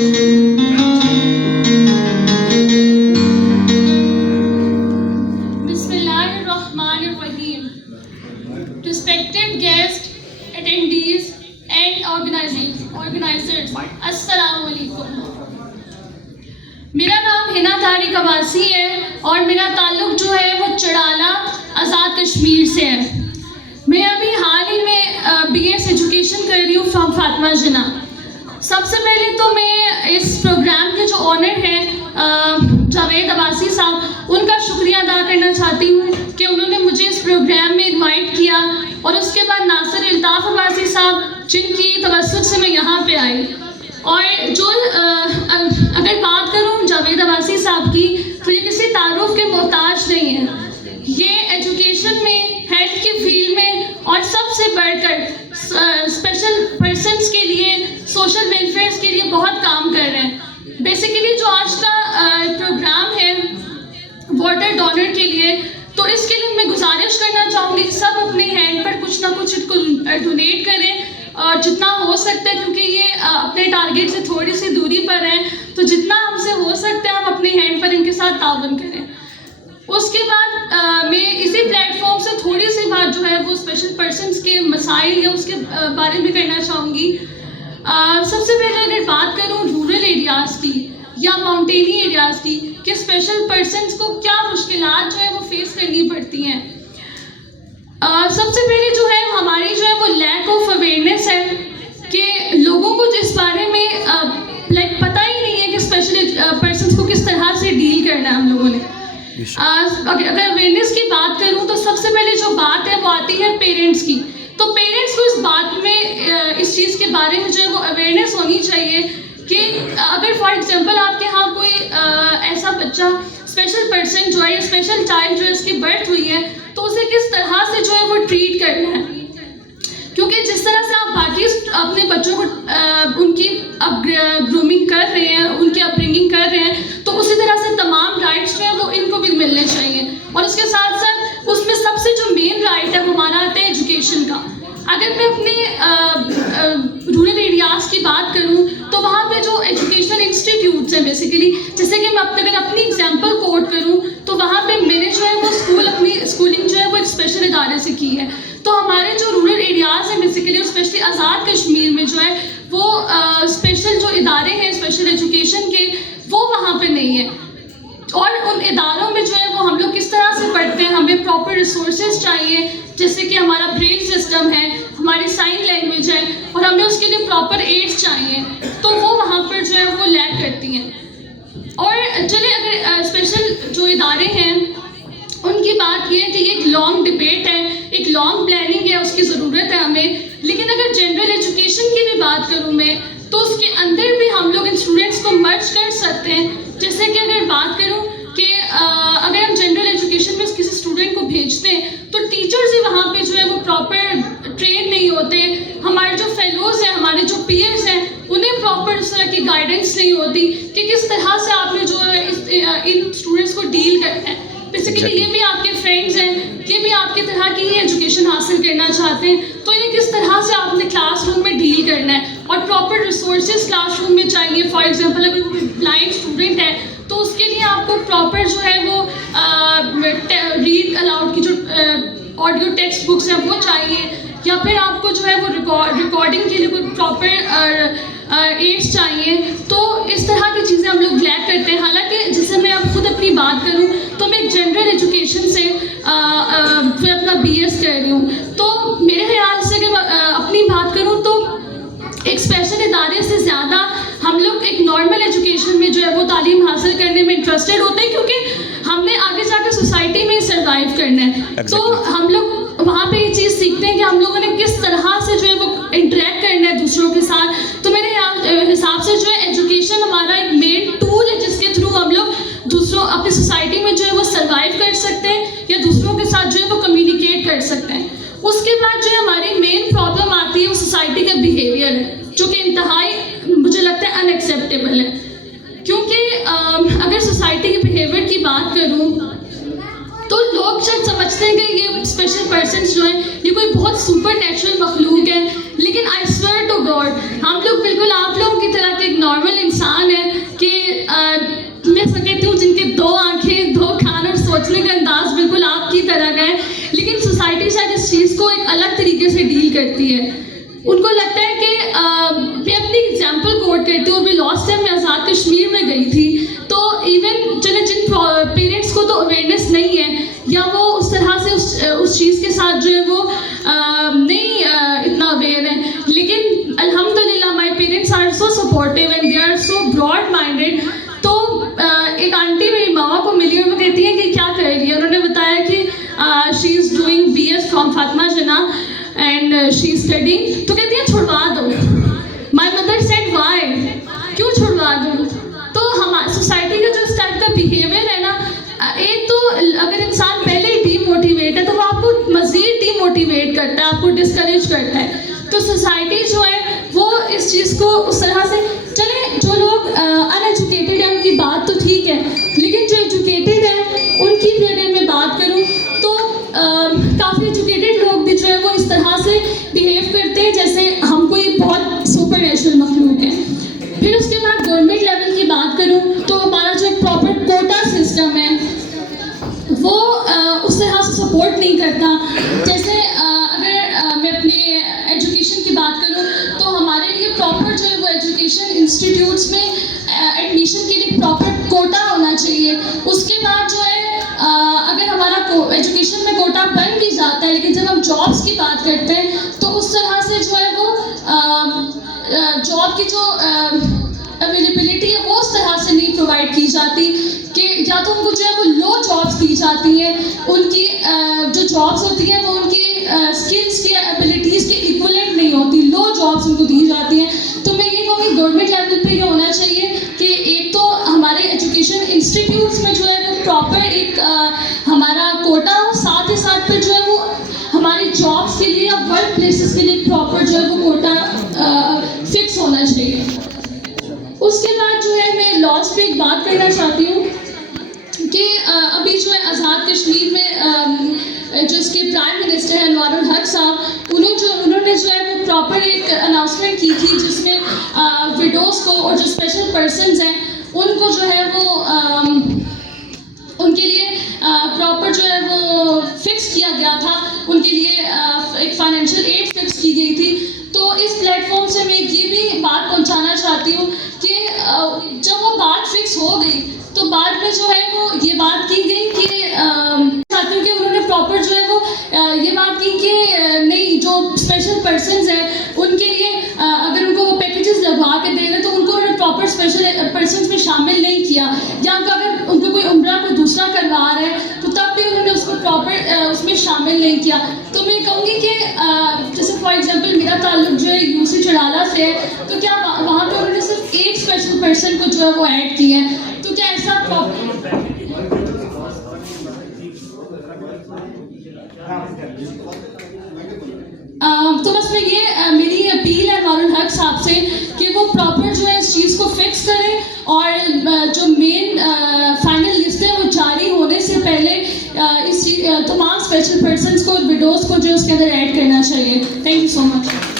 Bismillahirrahmanirrahim. Respected guests, attendees and organizers, Assalamu alaikum. मेरा नाम हिना तारिक अब्बासी है और मेरा ताल्लुक़ जो है वो चड़ाला आज़ाद कश्मीर से है. मैं अभी हाल ही में BS एजुकेशन कर रही हूँ फ्रॉम फातिमा जिन्ना. सबसे पहले तो मैं इस प्रोग्राम के जो ऑनर हैं जावेद अब्बासी साहब, उनका शुक्रिया अदा करना चाहती हूँ कि उन्होंने मुझे इस प्रोग्राम में इनवाइट किया, और उसके बाद नासिर अल्ताफ़ अब्बासी साहब जिनकी तवस्सुत से मैं यहाँ पे आई. और जो अगर बात करूँ जावेद अब्बासी साहब की, तो ये किसी तारुफ के मोहताज नहीं है. ये एजुकेशन में, हेल्थ की फील्ड में और सबसे बढ़कर स्पेशल पर्सनस के लिए, सोशल वेलफेयर के लिए बहुत काम कर रहे हैं. बेसिकली जो आज का प्रोग्राम है वाटर डोनर के लिए, तो इसके लिए मैं गुजारिश करना चाहूँगी कि सब अपने हैंड पर कुछ ना कुछ इनको डोनेट करें जितना हो सकता है, क्योंकि ये अपने टारगेट से थोड़ी सी दूरी पर हैं. तो जितना हमसे हो सकता है हम अपने हैंड पर इनके साथ तावन करें. उसके बाद मैं इसी प्लेटफॉर्म से थोड़ी सी बात जो है वो स्पेशल पर्सनस के मसाइल या उसके बारे में करना चाहूँगी. सबसे पहले अगर बात करूँ रूरल एरियाज़ की या माउंटेनी एरियाज़ की, कि स्पेशल पर्सनस को क्या मुश्किलात जो है वो फेस करनी पड़ती हैं. सबसे पहले जो है हमारी जो है वो लैक ऑफ अवेयरनेस है कि लोगों को इस बारे में पता ही नहीं है कि स्पेशल पर्सनस को किस तरह से डील करना है हम लोगों ने. अगर अवेयरनेस की बात करूं तो सबसे पहले जो बात है वो आती है पेरेंट्स की. तो पेरेंट्स को इस बात में इस चीज़ के बारे में जो है वो अवेयरनेस होनी चाहिए कि अगर फॉर एग्जांपल आपके यहाँ कोई ऐसा बच्चा, स्पेशल पर्सन जो है, स्पेशल चाइल्ड जो है उसकी बर्थ हुई है, तो उसे किस तरह से जो है वो ट्रीट करना है. क्योंकि जिस तरह से आप बाकी अपने बच्चों को उनकी ग्रूमिंग कर रहे हैं, उनकी अपब्रिंगिंग कर रहे हैं, तो उसी तरह से तमाम राइट्स जो है वो इनको भी मिलने चाहिए. और उसके साथ साथ उसमें सबसे जो मेन राइट है वो माना आता है एजुकेशन का. अगर मैं अपने रूरल एरियाज़ की बात करूं तो वहाँ पे जो एजुकेशनल इंस्टीट्यूट्स हैं, बेसिकली जैसे कि मैं अगर अपनी एग्जांपल कोट करूं तो वहाँ पे मैंने जो है वो अपनी स्कूलिंग जो है वो एक स्पेशल इदारे से की है. तो हमारे जो रूरल एरियाज़ हैं बेसिकली, स्पेशली आज़ाद कश्मीर में जो है वो स्पेशल जो इदारे हैं स्पेशल एजुकेशन के, वो वहाँ पे नहीं है. और उन इदारों में जो है वो हम लोग किस तरह से पढ़ते हैं, हमें प्रॉपर रिसोर्सेज चाहिए, जैसे कि हमारा ब्रेल सिस्टम है, हमारी साइन लैंग्वेज है, और हमें उसके लिए प्रॉपर एड्स चाहिए, तो वो वहाँ पर जो है वो लैक करती हैं. और चलिए अगर स्पेशल जो इदारे हैं उनकी बात ये है कि ये एक लॉन्ग डिबेट है, एक लॉन्ग प्लानिंग है, उसकी ज़रूरत है हमें. लेकिन अगर जनरल एजुकेशन की भी बात करूँ मैं, तो उसके अंदर भी हम लोग इन स्टूडेंट्स को मर्ज कर सकते हैं. जैसे कि अगर बात करूँ कि अगर हम जनरल एजुकेशन में किसी स्टूडेंट को भेजते हैं तो टीचर्स ही वहाँ पे जो है वो प्रॉपर ट्रेन नहीं होते. हमारे जो फेलोज़ हैं, हमारे जो पीयर्स हैं, उन्हें प्रॉपर उस तरह की गाइडेंस नहीं होती कि किस तरह से आपने जो है इन स्टूडेंट्स को डील करना है. बेसिकली ये भी आपके फ्रेंड्स हैं, ये भी आपकी तरह की ही एजुकेशन हासिल करना चाहते हैं, तो ये किस तरह से आपने क्लासरूम में डील करना है. और प्रॉपर रिसोर्सेज क्लासरूम में चाहिए. फॉर एग्जांपल अगर कोई ब्लाइंड स्टूडेंट है तो उसके लिए आपको प्रॉपर जो है वो रीड अलाउड की जो ऑडियो टेक्स्ट बुक्स हैं वो चाहिए, या फिर आपको जो है वो रिकॉर्डिंग के लिए कोई प्रॉपर एड्स चाहिए. तो इस तरह की चीज़ें हम लोग लैक करते हैं. हालांकि जैसे मैं अब खुद अपनी बात करूं तो मैं एक जनरल एजुकेशन से मैं अपना BS कर रही हूँ. तो मेरे ख्याल से अगर अपनी बात करूँ तो एक स्पेशल इदारे से ज़्यादा हम लोग एक नॉर्मल एजुकेशन में जो है वो तालीम हासिल करने में इंटरेस्टेड होते हैं, क्योंकि हमने आगे जाकर सोसाइटी में सर्वाइव करना है. तो हम लोग वहाँ पे ये चीज़ सीखते हैं कि हम लोगों ने किस तरह से जो है वो इंटरेक्ट करना है दूसरों के साथ. तो मेरे हिसाब से जो है एजुकेशन हमारा एक मेन टूल है जिसके थ्रू हम लोग दूसरों अपनी सोसाइटी में जो है वो सर्वाइव कर सकते हैं या दूसरों के साथ जो है वो कम्युनिकेट कर सकते हैं. उसके बाद जो है हमारी मेन प्रॉब्लम आती है वो सोसाइटी का बिहेवियर है, जो कि इंतहाई मुझे लगता है अनएक्सेप्टेबल है. क्योंकि अगर सोसाइटी के बिहेवियर की बात करूँ तो लोग शायद समझते हैं कि ये स्पेशल पर्सन जो है ये कोई बहुत सुपर नेचुरल मखलूक है, लेकिन आई स्वेयर टू गॉड, हम लोग बिल्कुल आप लोगों की तरह के एक नॉर्मल इंसान हैं कि मैं ऐसा कहती हूँ जिनके दो आंखें, दो कान और सोचने का अंदाज बिल्कुल आपकी तरह का है, लेकिन सोसाइटी शायद इस चीज़ को एक अलग तरीके से डील करती है। उनको लगता है कि मैं अपनी एग्जाम्पल कोट करती हूँ, अभी लास्ट टाइम मैं आज़ाद कश्मीर में गई थी, तो इवन चले जिन पेरेंट्स को तो अवेयरनेस नहीं है या वो उस तरह से उस चीज़ के साथ जो है वो नहीं इतना अवेयर है, लेकिन अल्हम्दुलिल्लाह my parents are so supportive and they are so broad minded. तो एक आंटी मेरी मामा को मिली और वो कहती है कि क्या कर रही है, उन्होंने बताया कि she is doing BS from Fatima Jinnah and she is studying. तो कहती है छुड़वा दो। माई मदर सेड वाई, क्यों छुड़वा दूँ? तो हमारी सोसाइटी का जो इस टाइप का बिहेवियर है ना, एक तो अगर इंसान पहले ही डीमोटिवेट है तो वो आपको मज़ीद डीमोटिवेट करता है, आपको डिस्करेज करता है। तो सोसाइटी जो है वो इस चीज़ को उस तरह से, चले जो लोग अनएजुकेटेड हैं उनकी बात तो ठीक है, लेकिन जो एजुकेटेड है उनकी भी अगर मैं बात करूँ तो काफ़ी एजुकेटेड लोग भी जो है वो इस तरह से बिहेव करते हैं जैसे हम कोई बहुत सुपर नेचुरल मखलूक है। फिर उसके बाद गवर्नमेंट लेवल की बात करूँ तो हमारा जो एक प्रॉपर कोटा सिस्टम है वो उस तरह से सपोर्ट नहीं करता। जैसे अगर मैं अपनी एजुकेशन की बात करूँ तो हमारे लिए प्रॉपर जो है वो एजुकेशन इंस्टीट्यूट्स में एडमिशन के लिए प्रॉपर कोटा होना चाहिए। उसके बाद जो है अगर हमारा एजुकेशन में कोटा बन भी जाता है, लेकिन जब हम जॉब्स की बात करते हैं तो उस तरह से जो है वो जॉब की जो अवेलेबिलिटी है वो उस तरह से नहीं प्रोवाइड की जाती कि या तो उनको जो है वो लो जॉब्स दी जाती हैं, उनकी जो जॉब्स होती हैं वो उनकी स्किल्स के एबिलिटीज़ के इक्वलेंट नहीं होती, लो जॉब्स उनको दी जाती हैं। तो मैं ये कहूँगी गवर्नमेंट लेवल पे ये होना चाहिए कि एक तो हमारे एजुकेशन इंस्टीट्यूट्स में जो है वो प्रॉपर एक हमारा कोटा हो, साथ ही साथ पर जो है वो हमारी जॉब्स के लिए या वर्क प्लेसेस के लिए प्रॉपर जो है वो कोटा फिक्स होना चाहिए। उसके बाद जो है मैं लास्ट पे एक बात करना चाहती हूँ कि अभी जो है आज़ाद कश्मीर में जो इसके प्राइम मिनिस्टर हैं अनवारुल हक साहब, उन्होंने जो है वो प्रॉपर एक अनाउंसमेंट की थी जिसमें विडोज़ को और जो स्पेशल पर्सनस हैं उनको जो है वो उनके लिए प्रॉपर जो है वो फिक्स किया गया था, उनके लिए एक फाइनेंशियल एड फिक्स की गई थी। तो इस प्लेटफॉर्म से मैं ये भी बात पहुंचाना चाहती हूँ कि जब वो बात फिक्स हो गई तो बाद में जो है वो ये बात की गई कि साथियों के उन्होंने प्रॉपर जो है वो ये बात की कि नहीं, जो स्पेशल पर्सनस हैं उनके लिए अगर उनको वो पैकेजेस लगवा के दे रहे तो उनको उन्होंने प्रॉपर स्पेशल पर्सनस में शामिल नहीं किया, या अगर उनको कोई उम्रा कोई दूसरा करवा रहा है तो तब भी उन्होंने उसको प्रॉपर उसमें शामिल नहीं किया। तो मैं कहूँगी कि जैसे फॉर एग्जांपल मेरा ताल्लुक जो है यूसी चड़ाला से है, तो क्या वहाँ पे उन्होंने सिर्फ एक स्पेशल पर्सन को जो है वो ऐड किया है, तो क्या ऐसा तो बस मैं ये मेरी अपील है अनवारुल हक साहब से कि वो प्रॉपर जो है इस चीज़ को फिक्स करें और जो मेन फाइनल लिस्ट है वो जारी होने से पहले इस तमाम स्पेशल पर्सनस को, विडोज़ को जो उसके अंदर ऐड करना चाहिए। Thank you so much.